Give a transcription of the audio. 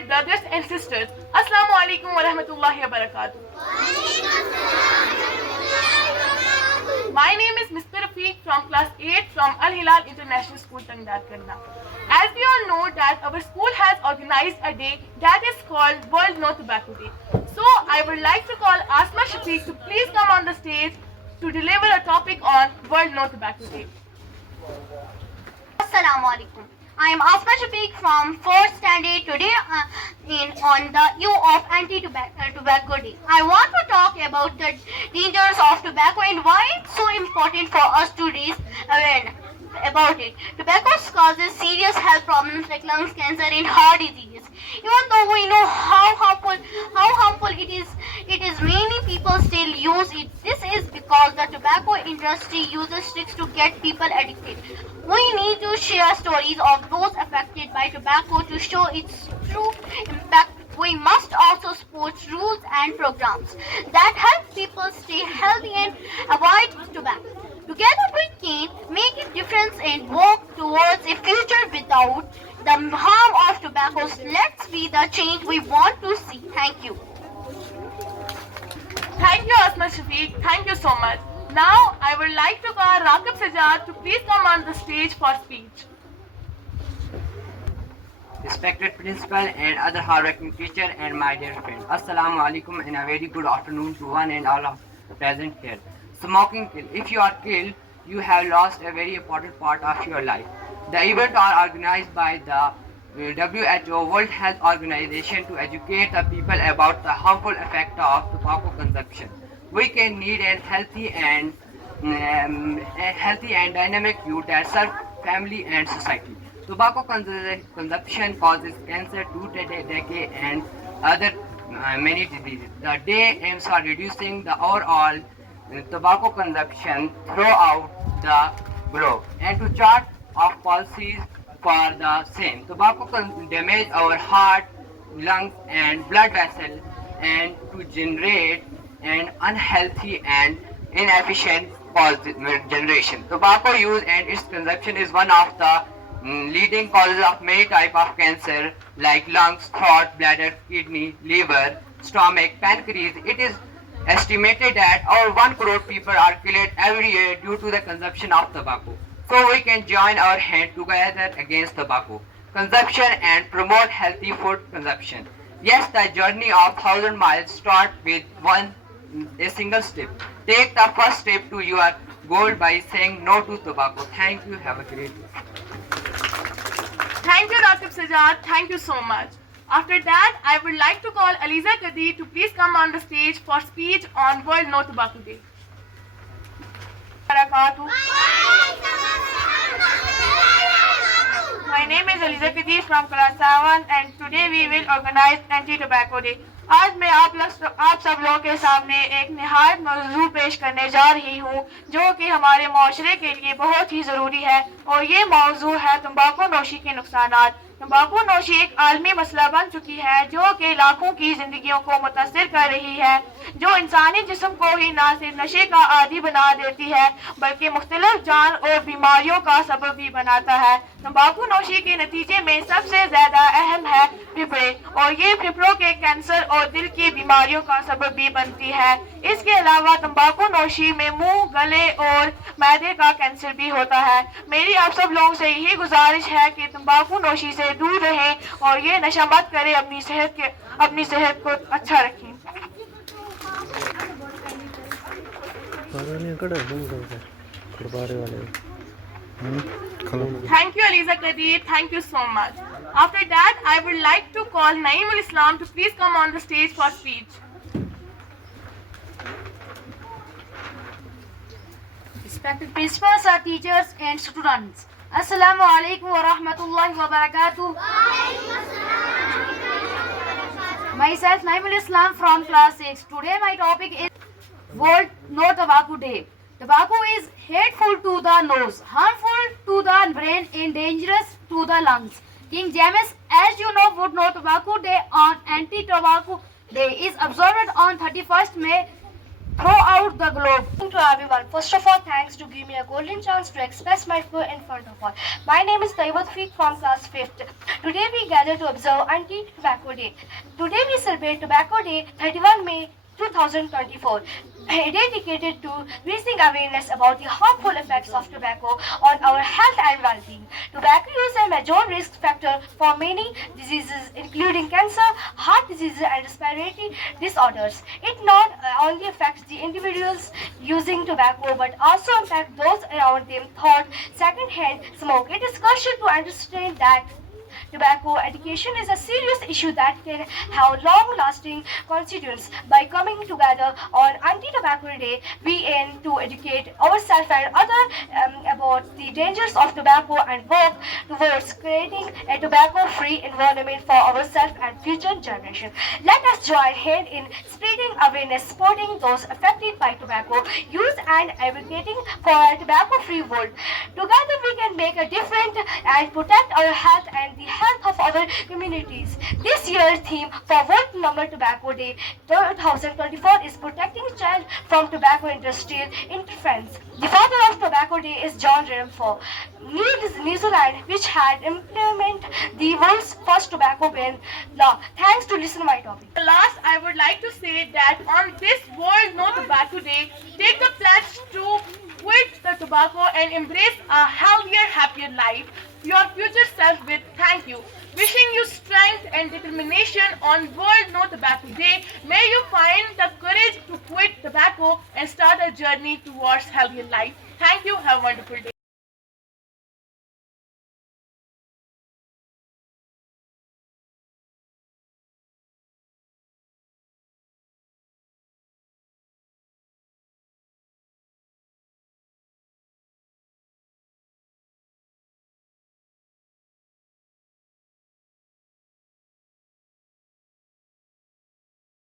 beloved brothers and sisters, Assalamu alaikum wa rahmatullahi wa barakatuh. My name is Mr. Rafiq from class 8 from Al Hilal International School, Tangdar, Kerala. As we all know that our school has organized a day that is called World No Tobacco Day. So I would like to call Asma Shafiq to please come on the stage to deliver a topic on World No Tobacco Day. Assalamu alaikum. I am Asma Shafiq from 4th standard today on the eve of Anti-Tobacco Day. I want to talk about the dangers of tobacco and why it's so important for us to raise awareness about it. Tobacco causes serious health problems like lungs cancer and heart diseases. Even though we know how harmful it is, many people still use it. This is because the tobacco industry uses tricks to get people addicted. We need to share stories of those affected by tobacco to show its true impact. We must also support rules and programs that help people stay healthy and avoid tobacco. Together we can make a difference and work towards a future without the harm of tobacco. Let's be the change we want to see. Thank you. Thank you, Asma Shafiq. Thank you so much. Now, I would like to call Raqib Sajjad to please come on the stage for speech. Respected principal and other hardworking teacher and my dear friend, Assalamu alaikum and a very good afternoon to one and all of present here. Smoking kill. If you are killed, you have lost a very important part of your life. The events are organized by the WHO, World Health Organization, to educate the people about the harmful effect of tobacco consumption. We can need a healthy and dynamic youth that serve family and society. Tobacco consumption causes cancer, toothache, and other many diseases. The day aims at reducing the overall tobacco consumption throughout the globe and to chart of policies for the same. Tobacco can damage our heart, lungs, and blood vessels, and to generate an unhealthy and inefficient generation. Tobacco use and its consumption is one of the leading causes of many types of cancer like lungs, throat, bladder, kidney, liver, stomach, pancreas. It is estimated that over 1 crore people are killed every year due to the consumption of tobacco. So we can join our hands together against tobacco consumption and promote healthy food consumption. Yes, the journey of 1,000 miles starts with a single step. Take the first step to your goal by saying no to tobacco. Thank you. Have a great day. Thank you, Raqib Sajjad. Thank you so much. After that, I would like to call Aliza Kadir to please come on the stage for speech on World No Tobacco Day. My name is Aliza Kadir from class 7 and today we will organize Anti-Tobacco Day. آج میں آپ سب لوگوں کے سامنے ایک نہایت موضوع پیش کرنے جا رہی ہوں جو کہ ہمارے معاشرے کے لیے بہت ہی ضروری ہے اور یہ موضوع ہے تمباکو نوشی کے نقصانات. تمباکو نوشی ایک عالمی مسئلہ بن چکی ہے جو کہ لاکھوں کی زندگیوں کو متاثر کر رہی ہے, جو انسانی جسم کو ہی نہ صرف نشے کا عادی بنا دیتی ہے بلکہ مختلف جان اور بیماریوں کا سبب بھی بناتا ہے. تمباکو نوشی کے نتیجے میں سب سے زیادہ اہم ہے پھیپھڑے, اور یہ پھیپھڑوں کے کینسر اور دل کی بیماریوں کا سبب بھی بنتی ہے. اس کے علاوہ تمباکو نوشی میں منہ, گلے اور معدے کا کینسر بھی ہوتا ہے. میری آپ سب لوگوں سے یہی گزارش ہے کہ تمباکو نوشی سے دور رہیں اور یہ نشہ مت کریں, اپنی صحت کو اچھا رکھیں. Thank you, Aliza Kadir. Thank you so much. After that, I would like to call Naeemul Islam to please come on the stage for speech. Respected principals, our teachers and students. Assalamu alaikum wa rahmatullahi wa barakatuh. Myself Naeemul Islam from class 6. Today my topic is World No Tobacco Day. Tobacco is hateful to the nose, harmful to the brain and dangerous to the lungs. King James, as you know, World No Tobacco Day on Anti-Tobacco Day is observed on 31st May throughout the globe. To everyone, first of all, thanks to give me a golden chance to express my view in front of all. My name is Taibat Fiq from class 5th. Today we gather to observe Anti-Tobacco Day. Today we celebrate Tobacco Day, 31 May 2024, a day dedicated to raising awareness about the harmful effects of tobacco on our health and well-being. Tobacco is a major risk factor for many diseases, including cancer, heart diseases, and respiratory disorders. It not only affects the individuals using tobacco, but also impacts those around them thought second-hand smoke. It is crucial to understand that tobacco addiction is a serious issue that can have long-lasting consequences. By coming together on Anti-Tobacco Day, we aim to educate ourselves and others about the dangers of tobacco and work towards creating a tobacco-free environment for ourselves and future generations. Let us join hands in spreading awareness, supporting those affected by tobacco use, and advocating for a tobacco-free world. Together, we can make a difference and protect our health and the health of our communities. This year's theme for World Number Tobacco Day 2024 is protecting child from tobacco industrial interference. The father of Tobacco Day is John Ramphal, New Zealand, which had implemented the world's first tobacco ban law. Thanks to listen to my topic. Last, I would like to say that on this World No Tobacco Day, take the pledge to quit the tobacco and embrace a healthier, happier life. Your future self with thank you. Wishing you strength and determination on World No Tobacco Day. May you find the courage to quit tobacco and start a journey towards healthier life. Thank you. Have a wonderful day.